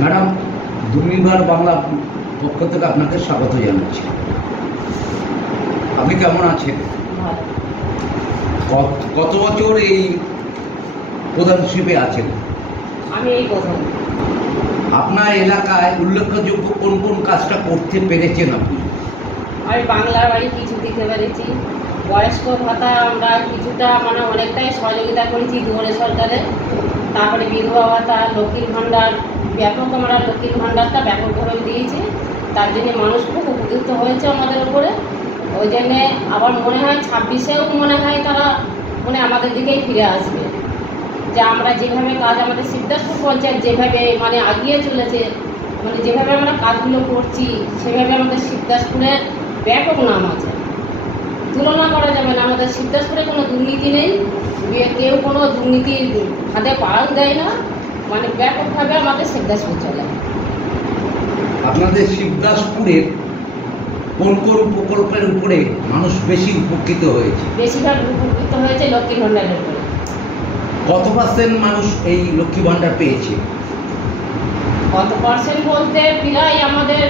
Madam, Durnibar Bangla পক্ষ থেকে আপনাকে স্বাগত জানাচ্ছি। আপনি কেমন আছেন? কত বছর এই প্রধান হিসেবে আছেন? আমি এই প্রথম। আপনার এলাকায় উল্লেখযোগ্য কোন কোন কাজটা করতে পেরেছেন আপনি? আমি বাংলার বাড়ি কিছু দিতে পেরেছি, বয়স্ক ভাতা আমরা কিছুটা অনেকটাই সহযোগিতা করেছি দুয়ারে সরকারে। তারপরে বিধবা ভাতা, লক্ষ্মীর ভাণ্ডার, ব্যাপক আমরা লক্ষ্মীর ভাণ্ডারটা ব্যাপকভাবে দিয়েছি। তার জন্য মানুষ খুব উপকৃত হয়েছে আমাদের উপরে। ওই জন্যে আবার মনে হয় 26-এও মনে হয় তারা আমাদের দিকেই ফিরে আসবে। যে আমরা যেভাবে কাজ আমাদের সিদ্ধার্থপুর পঞ্চায়েত যেভাবে এগিয়ে চলেছে, যেভাবে আমরা কাজগুলো করছি সেভাবে আমাদের সিদ্ধার্থপুরের ব্যাপক নাম আছে, তুলনা করা যাবে না। আমাদের সিদ্ধার্থপুরে কোনো দুর্নীতি নেই, কেউ কোনো দুর্নীতির হাতে পাড়াও দেয় না, ব্যাপকভাবে আমাদের সিদ্ধার্থপুর চলে। আপনাদের সিদ্ধার্থপুরের কোন কোন প্রকল্পের উপরে মানুষ বেশি উপকৃত হয়েছে? বেশিরভাগ উপকৃত হয়েছে লক্ষ্মীর ভাণ্ডারের উপরে। কত পার্সেন্ট মানুষ এই লক্ষ্মী ভাণ্ডার পেয়েছে? কত পার্সেন্ট বলতে প্রায় আমাদের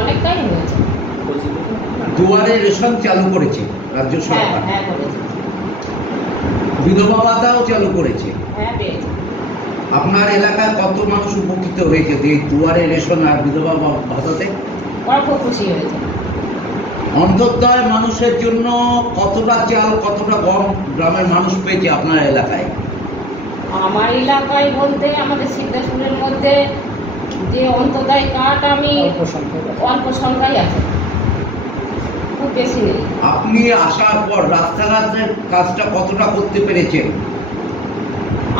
অনেকটাই হয়েছে। দুয়ারে রেশন চালু করেছে রাজ্য সরকার। হ্যাঁ করেছে। বিধবা ভাতাও চালু করেছে। হ্যাঁ পেয়েছে। আপনার এলাকায় কত মানুষ উপকৃত হয়েছে এই দুয়ারে রেশন আর বিধবা ভাতাতে? ওরা খুব খুশি হয়েছে। অন্তর্দয় মানুষের জন্য কতটা চাল কতটা গম গ্রামের মানুষ পেয়েছে আপনার এলাকায়? আমার এলাকায় বলতে আমাদের সিদ্ধার্থপুরের মধ্যে যে অন্তর্দয় কার্ড আমি অল্প সংখ্যায় আছে, খুব বেশি নেই। আপনি আসার পর রাস্তাঘাটের কাজটা কতটা করতে পেরেছেন?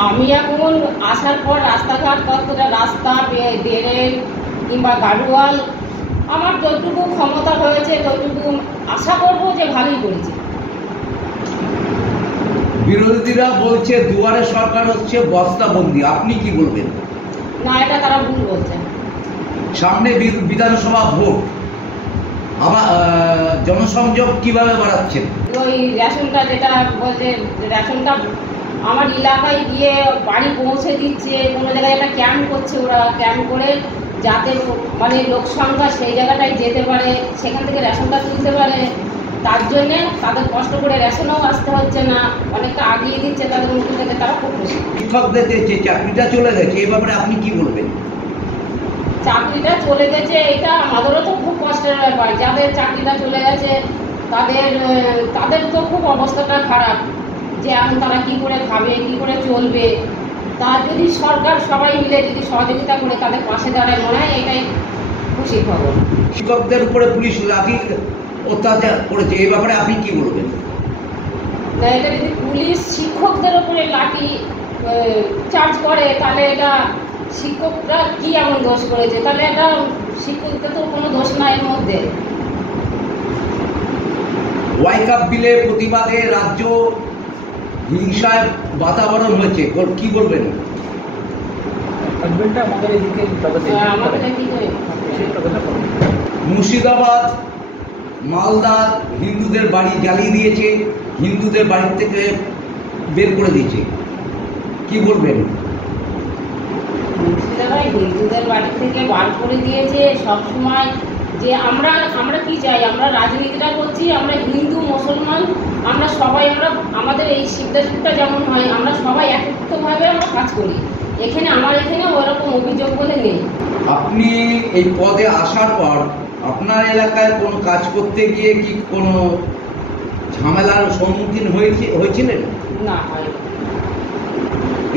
আমি এখন আসার পর রাস্তাঘাট কতটা, রাস্তা ড্রেন কিংবা গাড়োয়াল, আমার যতটুকু ক্ষমতা হয়েছে ততটুকু আশা করবো যে ভালোই করেছি। বিরোধীরা বলছে দুয়ারে সরকার হচ্ছে বস্তাবন্দি, আপনি কি বলবেন? না, এটা তারা ভুল বলছে। সামনে বিধানসভা ভোট, আবার জনসংযোগ কিভাবে বাড়াচ্ছেন? ওই রেশনটা যেটা বলছে, রেশনটা আমার এলাকায় গিয়ে বাড়ি পৌঁছে দিচ্ছে, কোনো জায়গায় একটা ক্যাম্প করছে, ওরা ক্যাম্প করে যাতে লোক সংখ্যা সেই জায়গাটায় যেতে পারে, সেখান থেকে রেশনটা তুলতে পারে। তার জন্যে তাদের কষ্ট করে রেশনও আসতে হচ্ছে না, অনেকটা আগিয়ে দিচ্ছে তাদের মুখ থেকে, তারা খুব খুশি। শিক্ষকদের যে চাকরিটা চলে গেছে এই ব্যাপারে আপনি কি বলবেন? চাকরিটা চলে গেছে এটা আমাদেরও তো খুব কষ্টের ব্যাপার। যাদের চাকরিটা চলে গেছে তাদের তো খুব অবস্থাটা খারাপ, যে এখন তারা কি করে খাবে, কি করে চলবে। তার যদি সরকার সবাই মিলে যদি সহযোগিতা করে তাদের পাশে দাঁড়ায়, মনে হয় এটাই খুশি খবর। শিক্ষকদের উপরে পুলিশ লাঠি অত্যাচার করেছে, এই ব্যাপারে আপনি কি বলবেন? না, এটা যদি পুলিশ শিক্ষকদের উপরে লাঠি চার্জ করে তাহলে এটা শিক্ষকরা কি এমন দোষ করেছে? তাহলে এটা শিক্ষকদের তো কোনো দোষ নাই এর মধ্যে। ওয়াইকাপ বিলের প্রতিবাদে রাজ্য হিংসায় বাতাবরণ হয়েছে, কি বলবেন? মুর্শিদাবাদ, মালদা হিন্দুদের বাড়ি জ্বালিয়ে দিয়েছে, হিন্দুদের বাড়ি থেকে বের করে দিয়েছে, কি বলবেন? মুর্শিদাবাদ হিন্দুদের বাড়ি থেকে বার করে দিয়েছে। সবসময় যে আমরা কি চাই, আমরা রাজনীতিটা করছি, আমরা হিন্দু মুসলমান আমরা সবাই, আমাদের এই সিদ্ধার্থপুরটা যেমন হয় আমরা সবাই একত্রিতভাবে আমরা কাজ করি। আমার এখানে ওরকম অভিযোগ বলে নেই। আপনি এই পদে আসার পর আপনার এলাকায় কোনো কাজ করতে গিয়ে কি কোনো ঝামেলার সম্মুখীন হয়েছিলেন? না, হয়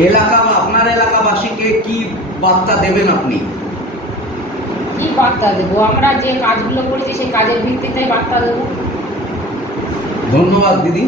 এলাকা বা আপনার এলাকাবাসীকে কি বার্তা দেবেন আপনি? কি বার্তা দেবো? আমরা যে কাজগুলো করেছি সেই কাজের ভিত্তিতে বার্তা দেবো। ধন্যবাদ দিদি।